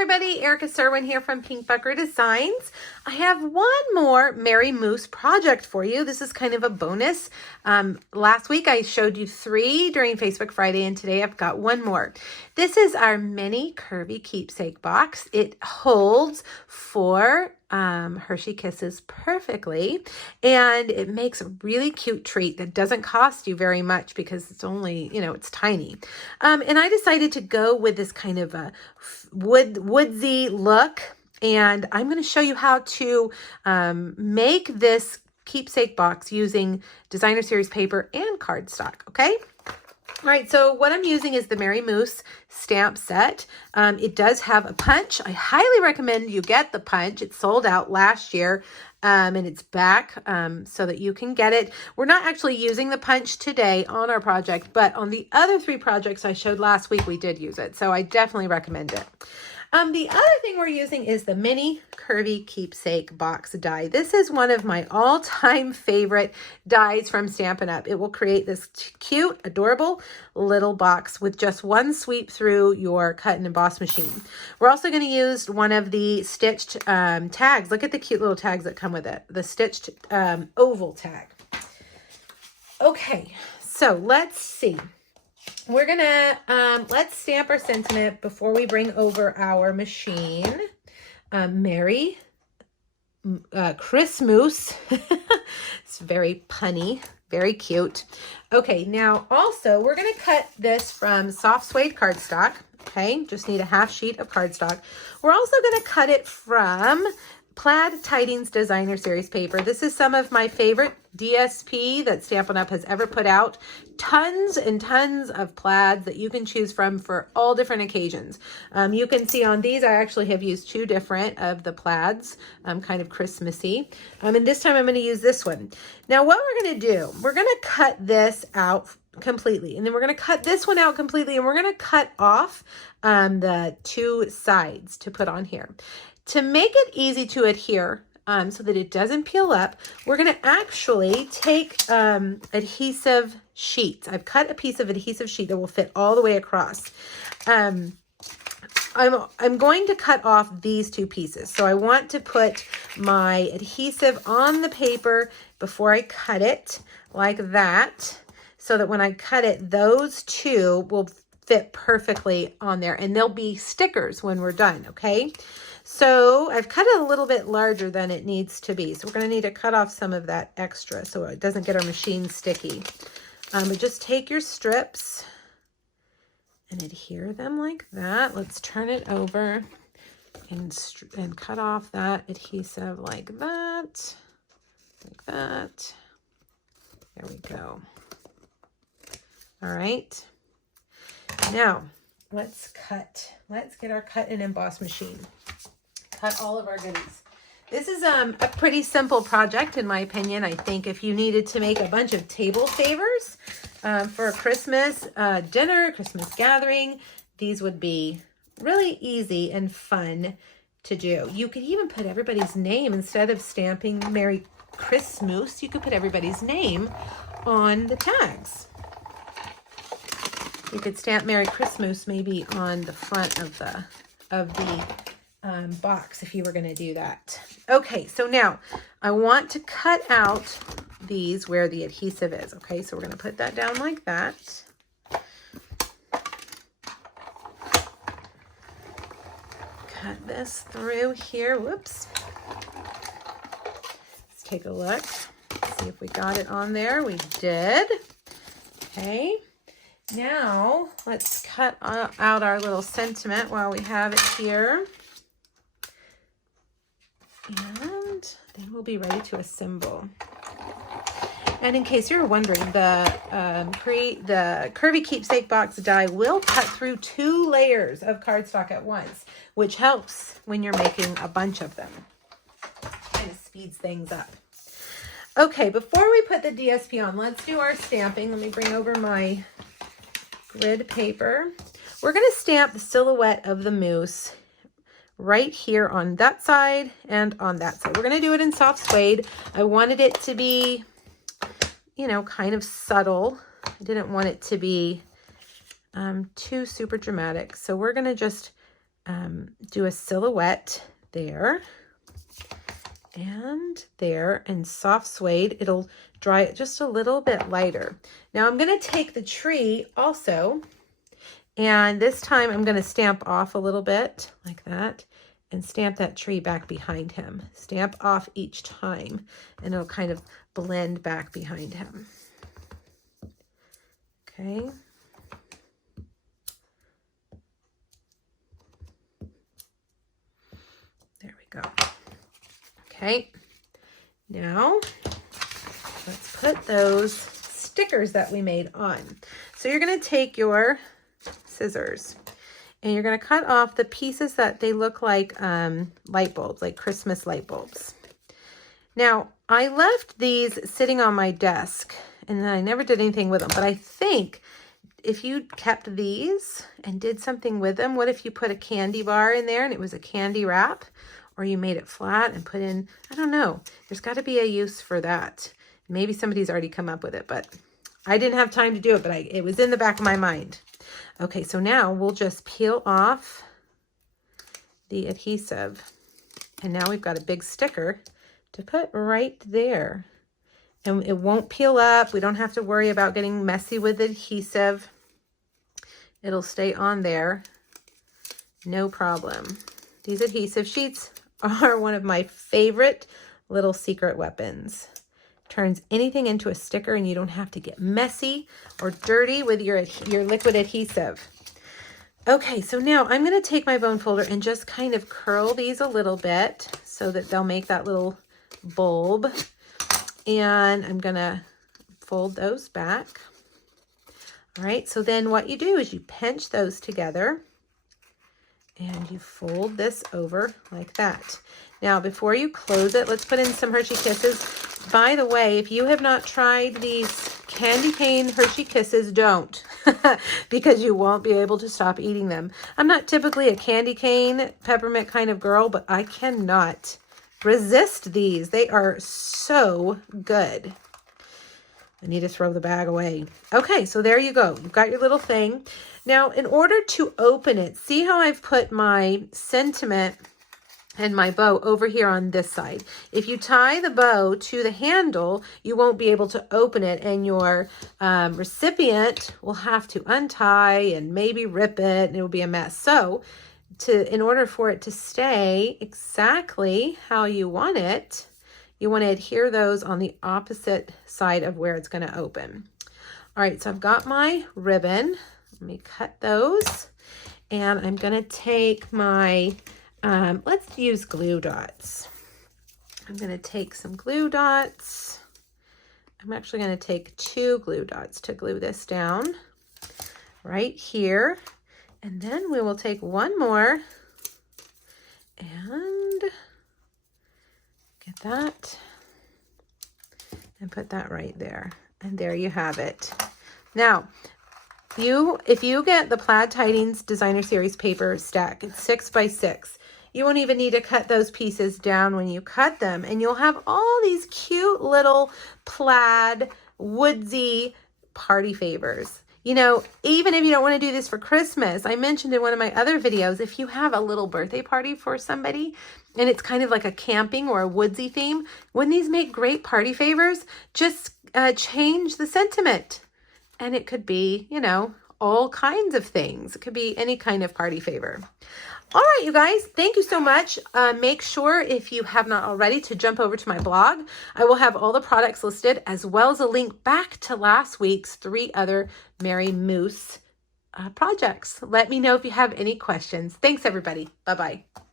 everybody, Erica Serwin here from Pink Bucker Designs. I have one more Merry Moose project for you. This is kind of a bonus. Last week I showed you 3 during Facebook Friday, and today I've got one more. This is our mini Curvy Keepsake box. It holds 4 Hershey Kisses perfectly, and it makes a really cute treat that doesn't cost you very much because it's only, it's tiny. And I decided to go with this kind of a woodsy look, and I'm going to show you how to make this keepsake box using designer series paper and cardstock. Okay. All right, so what I'm using is the Merry Moose stamp set. It does have a punch. I highly recommend you get the punch. It sold out last year, and it's back so that you can get it. We're not actually using the punch today on our project, but on the other 3 projects I showed last week, we did use it. So I definitely recommend it. The other thing we're using is the mini Curvy Keepsake box die. This is one of my all-time favorite dies from Stampin' Up. It will create this cute, adorable little box with just one sweep through your cut and emboss machine. We're also going to use one of the stitched tags. Look at the cute little tags that come with it. The stitched oval tag. Okay, so let's see. We're gonna, let's stamp our sentiment before we bring over our machine. Merry Christmas. It's very punny, very cute. Okay, now also we're gonna cut this from soft suede cardstock. Okay, just need a half sheet of cardstock. We're also gonna cut it from Plaid Tidings Designer Series paper. This is some of my favorite DSP that Stampin' Up! Has ever put out. Tons and tons of plaids that you can choose from for all different occasions. You can see on these, I actually have used 2 different of the plaids, kind of Christmassy. And this time I'm going to use this one. Now what we're going to do, we're going to cut this out completely, and then we're going to cut this one out completely, and we're going to cut off the 2 sides to put on here. To make it easy to adhere, so that it doesn't peel up, we're going to actually take adhesive sheets. I've cut a piece of adhesive sheet that will fit all the way across. I'm going to cut off these 2 pieces. So I want to put my adhesive on the paper before I cut it like that, so that when I cut it, those 2 will fit perfectly on there, and they'll be stickers when we're done. Okay. So I've cut it a little bit larger than it needs to be. So we're going to need to cut off some of that extra so it doesn't get our machine sticky. But just take your strips and adhere them like that. Let's turn it over and cut off that adhesive like that. Like that. There we go. All right. Now let's cut. Let's get our cut and emboss machine. Cut all of our goodies. This is a pretty simple project, in my opinion. I think if you needed to make a bunch of table savers for a Christmas dinner, Christmas gathering, these would be really easy and fun to do. You could even put everybody's name instead of stamping Merry Christmas. You could put everybody's name on the tags. You could stamp Merry Christmas maybe on the front of the box if you were going to do that. Okay, so now I want to cut out these where the adhesive is. Okay, so we're going to put that down like that. Cut this through here. Whoops. Let's take a look. See if we got it on there. We did. Okay. Now let's cut out our little sentiment while we have it here. And then we'll be ready to assemble. And in case you're wondering, the Curvy Keepsake box die will cut through 2 layers of cardstock at once, which helps when you're making a bunch of them. Kind of speeds things up. Okay, before we put the DSP on, let's do our stamping. Let me bring over my grid paper. We're going to stamp the silhouette of the moose right here on that side and on that side. We're going to do it in soft suede. I wanted it to be, kind of subtle. I didn't want it to be too super dramatic. So we're going to just do a silhouette there and there, and soft suede. It'll dry it just a little bit lighter. Now I'm going to take the tree also, and this time I'm going to stamp off a little bit like that and stamp that tree back behind him. Stamp off each time and it'll kind of blend back behind him. Okay. There we go. Okay, now let's put those stickers that we made on. So you're going to take your scissors and you're going to cut off the pieces that they look like light bulbs, like Christmas light bulbs. Now, I left these sitting on my desk and then I never did anything with them, but I think if you kept these and did something with them, what if you put a candy bar in there and it was a candy wrap? Or you made it flat and put in, I don't know. There's got to be a use for that. Maybe somebody's already come up with it, but I didn't have time to do it, but it was in the back of my mind. Okay, so now we'll just peel off the adhesive. And now we've got a big sticker to put right there. And it won't peel up. We don't have to worry about getting messy with adhesive. It'll stay on there. No problem. These adhesive sheets are one of my favorite little secret weapons. Turns anything into a sticker and you don't have to get messy or dirty with your liquid adhesive. Okay, so now I'm going to take my bone folder and just kind of curl these a little bit so that they'll make that little bulb. And I'm going to fold those back. All right, so then what you do is you pinch those together. And you fold this over like that. Now, before you close it, let's put in some Hershey Kisses. By the way, if you have not tried these candy cane Hershey Kisses, don't. Because you won't be able to stop eating them. I'm not typically a candy cane peppermint kind of girl, but I cannot resist these. They are so good. I need to throw the bag away. Okay, so there you go. You've got your little thing. Now, in order to open it, see how I've put my sentiment and my bow over here on this side. If you tie the bow to the handle, you won't be able to open it, and your recipient will have to untie and maybe rip it, and it will be a mess. So, in order for it to stay exactly how you want it, you want to adhere those on the opposite side of where it's going to open. All right, so I've got my ribbon. Let me cut those. And I'm going to take my, let's use glue dots. I'm going to take some glue dots. I'm actually going to take 2 glue dots to glue this down right here. And then we will take one more and get that and put that right there. And there you have it. Now, if you get the Plaid Tidings Designer Series paper stack, it's 6 by 6. You won't even need to cut those pieces down when you cut them. And you'll have all these cute little plaid, woodsy party favors. You know, even if you don't want to do this for Christmas, I mentioned in one of my other videos, if you have a little birthday party for somebody and it's kind of like a camping or a woodsy theme, wouldn't these make great party favors? Just change the sentiment. And it could be, you know, all kinds of things. It could be any kind of party favor. All right, you guys, thank you so much. Make sure, if you have not already, to jump over to my blog. I will have all the products listed, as well as a link back to last week's 3 other Merry Moose projects. Let me know if you have any questions. Thanks, everybody. Bye-bye.